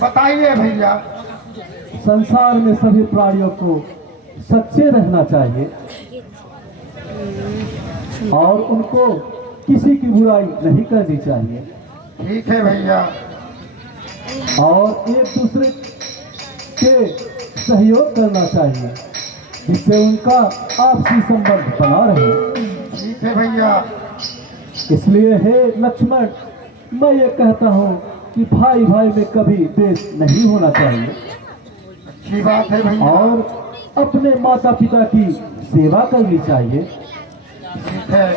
बताइए भैया। संसार में सभी प्राणियों को सच्चे रहना चाहिए और उनको किसी की बुराई नहीं करनी चाहिए ठीक है भैया। और एक दूसरे के सहयोग करना चाहिए जिससे उनका आपसी संबंध बना रहे। ठीक है भैया। इसलिए हे लक्ष्मण, मैं ये कहता हूँ कि भाई भाई में कभी द्वेष नहीं होना चाहिए अच्छी बात है भैया। और अपने माता पिता की सेवा करनी चाहिए ठीक है।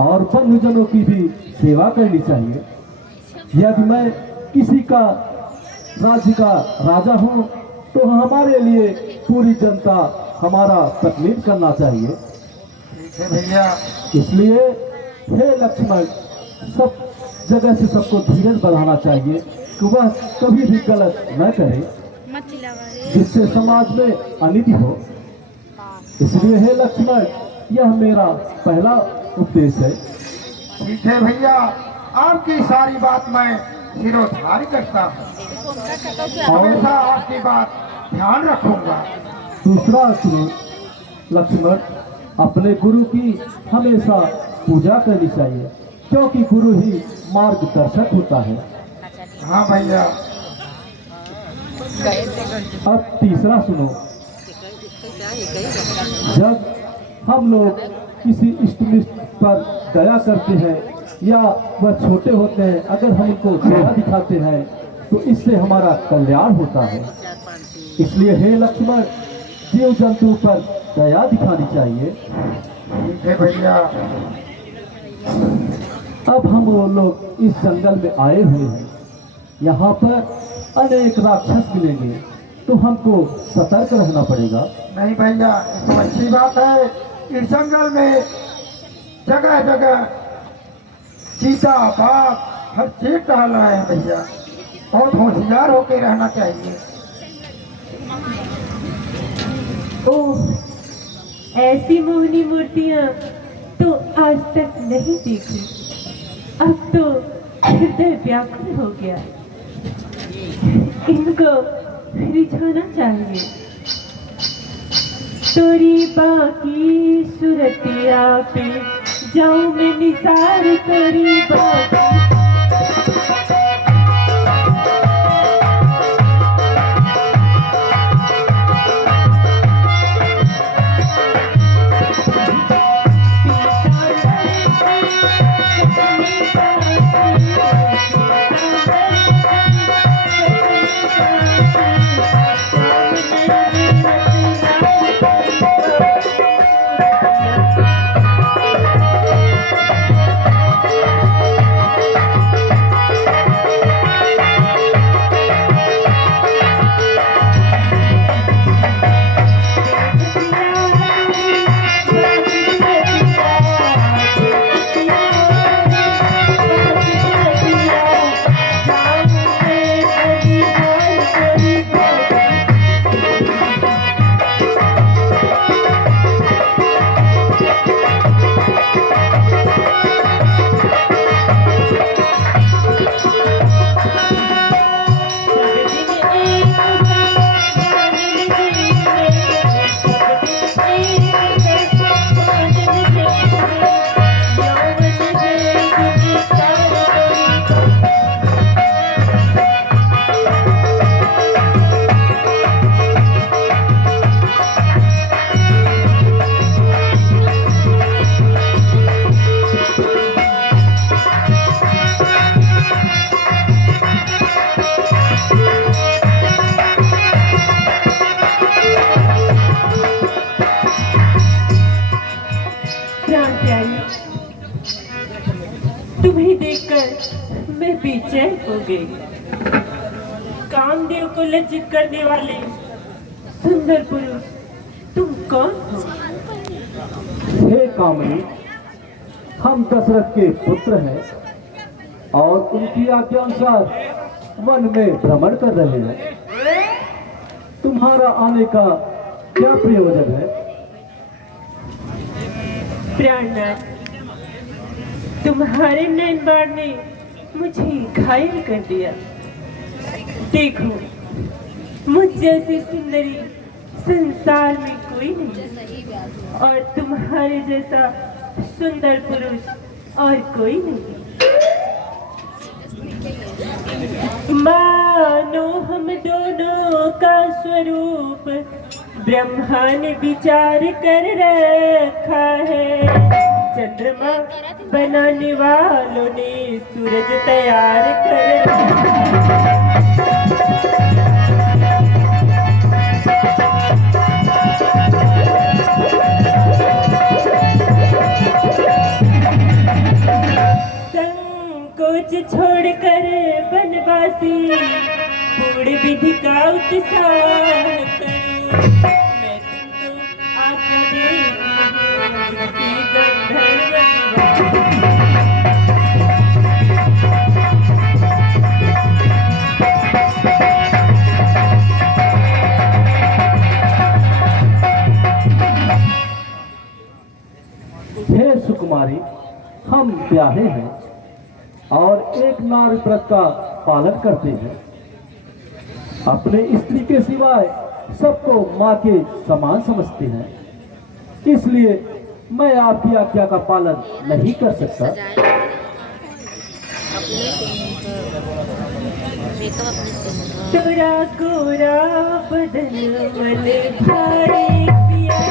और बंधुजनों की भी सेवा करनी चाहिए। यदि मैं किसी का राज्य का राजा हूँ तो हमारे लिए पूरी जनता हमारा तकलीफ करना चाहिए। ठीक है भैया। इसलिए हे लक्ष्मण, सब जगह से सबको धीरज बढ़ाना चाहिए कि वह कभी भी गलत न करे जिससे समाज में अनिति हो। इसलिए हे लक्ष्मण, यह मेरा पहला उपदेश है। ठीक है भैया, आपकी सारी बात मैं सिरोधार्य करता हूँ। हमेशा आपकी बात ध्यान रखूंगा। दूसरा सुनो लक्ष्मण, अपने गुरु की हमेशा पूजा करनी चाहिए क्योंकि गुरु ही मार्गदर्शक होता है। हाँ भैया। अब तीसरा सुनो, जब हम लोग किसी इष्ट मिष्ट पर दया करते हैं या वह छोटे होते हैं, अगर हम उनको दया दिखाते हैं तो इससे हमारा कल्याण होता है। इसलिए हे लक्ष्मण, जीव जंतु पर दया दिखानी चाहिए। ठीक है भैया। अब हम वो लोग इस जंगल में आए हुए हैं, यहाँ पर अनेक राक्षस मिलेंगे तो हमको सतर्क रहना पड़ेगा। नहीं भैया, ये तो अच्छी बात है। इस जंगल में जगह जगह चीता बाघ हर चीज टहल रहे हैं भैया। बहुत होशियार होकर रहना चाहिए। ओह, ऐसी मोहनी मूर्तियां तो आज तक नहीं देखी। अब तो हृदय व्याकुल हो गया। इनको रिझाना चाहिए। तोरी बाकी सूरतिया पे जाऊं मैं निसार, तोरी बाकी। तुम्हें देखकर मैं बेचैन हो गई। कामदेव को लज्जित करने वाले सुंदर पुरुष तुम कौन हो? हे कामनी, हम दशरथ के पुत्र हैं और उनकी आज्ञा अनुसार वन में भ्रमण कर रहे हैं। तुम्हारा आने का क्या प्रयोजन है? प्राणनाथ, तुम्हारे नैन बाण ने मुझे घायल कर दिया। देखो, मुझ जैसी सुंदरी संसार में कोई नहीं, और तुम्हारे जैसा सुंदर पुरुष और कोई नहीं। मानो हम दोनों का स्वरूप ब्रह्मा ने विचार कर रखा है, चंद्रमा बनाने वालों ने सूरज तैयार कर रखा है। संकोच छोड़कर बनवासी पूर्ण विधि का उत्साह करो, मैं तुमको आज्ञा देती हूँ, गंधर्व हे सुकुमारी, हम ब्याहे हैं और एक नारी व्रत का पालन करते हैं। अपने स्त्री के सिवाय सबको माँ के समान समझते हैं, इसलिए मैं आपकी आज्ञा का पालन नहीं कर सकता। तेरा गोरा बदन मन भारी पिया,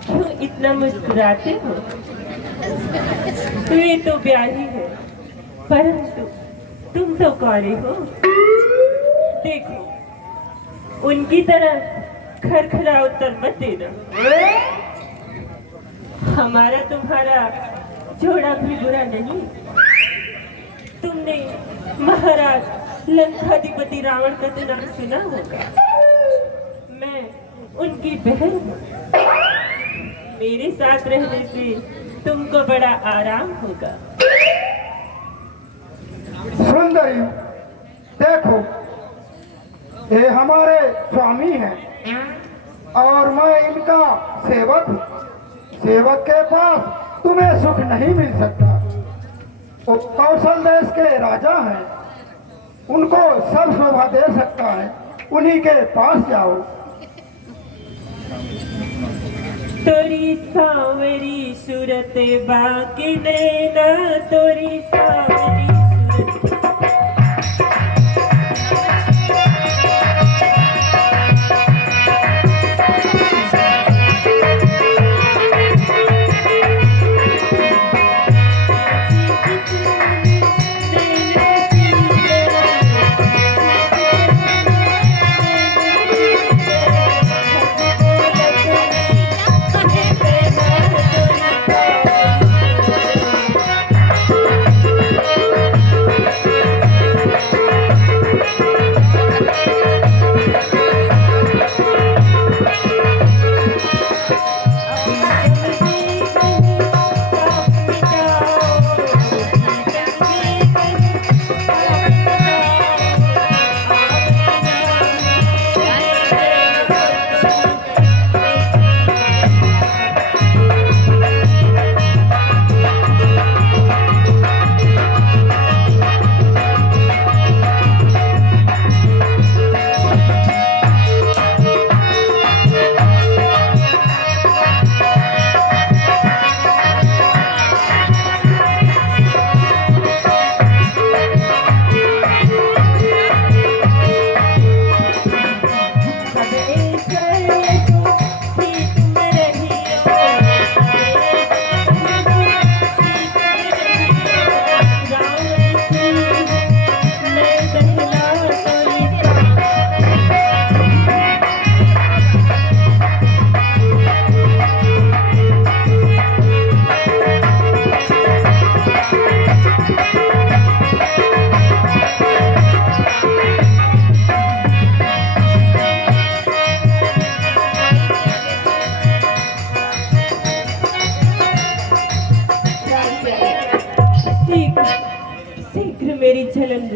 क्यों इतना मुस्कुराते हो? वे तो ब्याही है, परंतु तुम तो कौरे हो। देखो, उनकी तरह खरखरा उत्तर मत देना। हमारा तुम्हारा जोड़ा भी बुरा नहीं। तुमने महाराज लंकाधिपति रावण का तो नाम सुना होगा। मैं उनकी बहन हूँ। मेरे साथ रहने से तुमको बड़ा आराम होगा। सुंदरी, देखो, ये हमारे स्वामी हैं और मैं इनका सेवक हूँ। सेवक के पास तुम्हें सुख नहीं मिल सकता। वो कौशल देश के राजा हैं, उनको सब शोभा दे सकता है। उन्हीं के पास जाओ। तोरी सांवरी सूरत बाकी नैना, तोरी सांवरी सूरत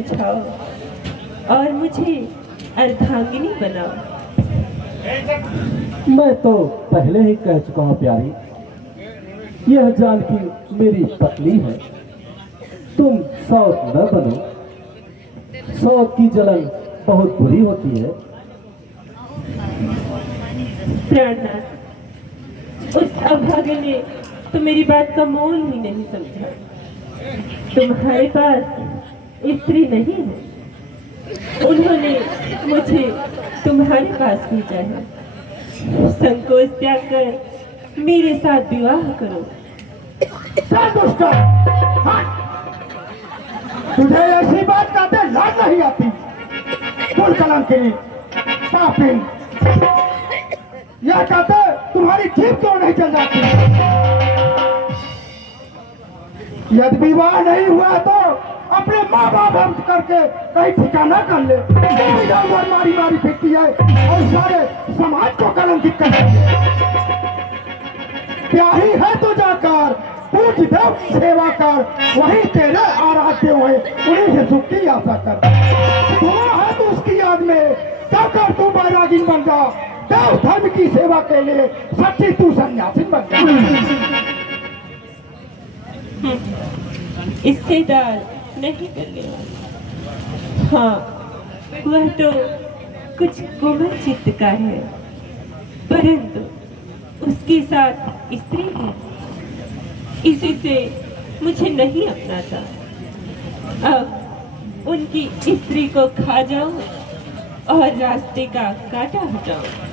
बुझाओ और मुझे अर्धांगिनी बनाओ। मैं तो पहले ही कह चुका हूँ प्यारी, यह जान की मेरी पत्नी है, तुम शौक न बनो, शौक की जलन बहुत बुरी होती है। प्राणनाथ, उस अभागे ने तो मेरी बात का मोल ही नहीं समझा। तुम्हारे पास स्त्री नहीं है, उन्होंने मुझे तुम्हारे पास भेजा है। संकोच त्याग कर मेरे साथ विवाह करो। तुझे ऐसी बात कहते लाज नहीं आती? कुल कलंकिनी, पापिन, यह कहते तुम्हारी जीभ क्यों नहीं चल जाती? यदि विवाह नहीं हुआ तो अपने माँ बाप हम करके कहीं ठिकाना कर ले। इधर उधर मारी मारी फिरती है और सारे समाज को कलंकित कर रही है। प्यारी है तो जाकर पूज देव की सेवा कर, वही तेरे आराध्य हुए, उन्हीं से सुख की आशा कर। धुआं है तो उसकी याद में जाकर तू बैरागिन बन जा, देव धर्म की सेवा के लिए सच्ची तू सन्यासी बन जा। इससे दाल नहीं करने वाला। हाँ, वह तो कुछ कोमल चित्त का है, परंतु उसके साथ स्त्री है, इसी से मुझे नहीं अपनाता। अब उनकी स्त्री को खा जाऊं और रास्ते का कांटा हटाऊं।